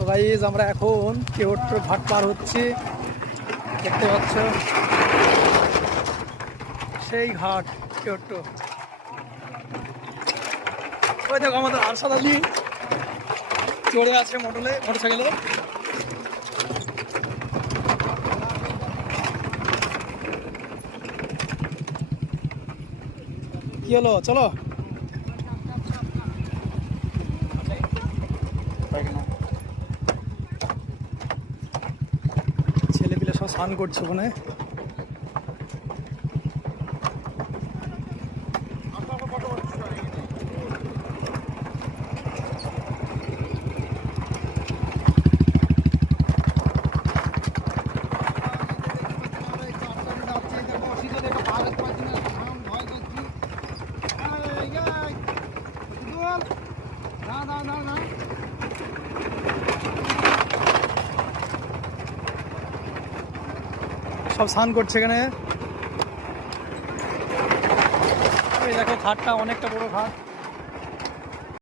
তো গাইজ আমরা এখন কেওট্টোর ঘাট পার হচ্ছি, দেখতে পাচ্ছ সেই ঘাট কেওট্টো। ওই দেখো আমাদের আরশাদ আলী চড়ে আছে মোটরসাইকেলে। কি হলো, চলো। ছেলে পিলে সব স্নান করছে ওখানে। সব স্নান করছে এখানে। এই দেখো ঘাটটা অনেকটা বড় ঘাট।